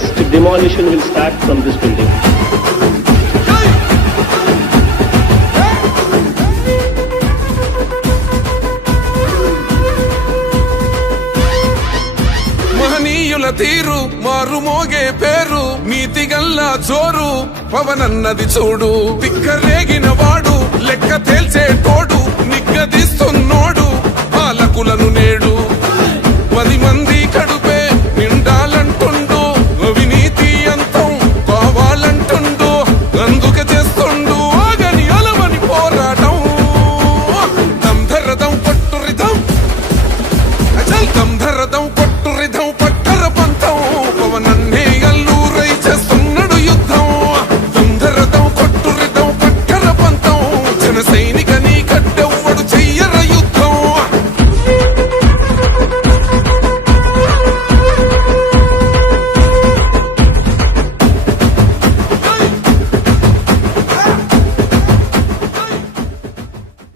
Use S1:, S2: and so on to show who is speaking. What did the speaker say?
S1: First demolition will start from this building.
S2: మహనీయుల తీరు మారు మోగే పేరు నీతి గల్లా జోరు పవనన్నది చూడు తిక్కరేగిన వాడు లెక్క తేల్చే తోడు నిగ్గదిస్తున్నోడు పాలకులను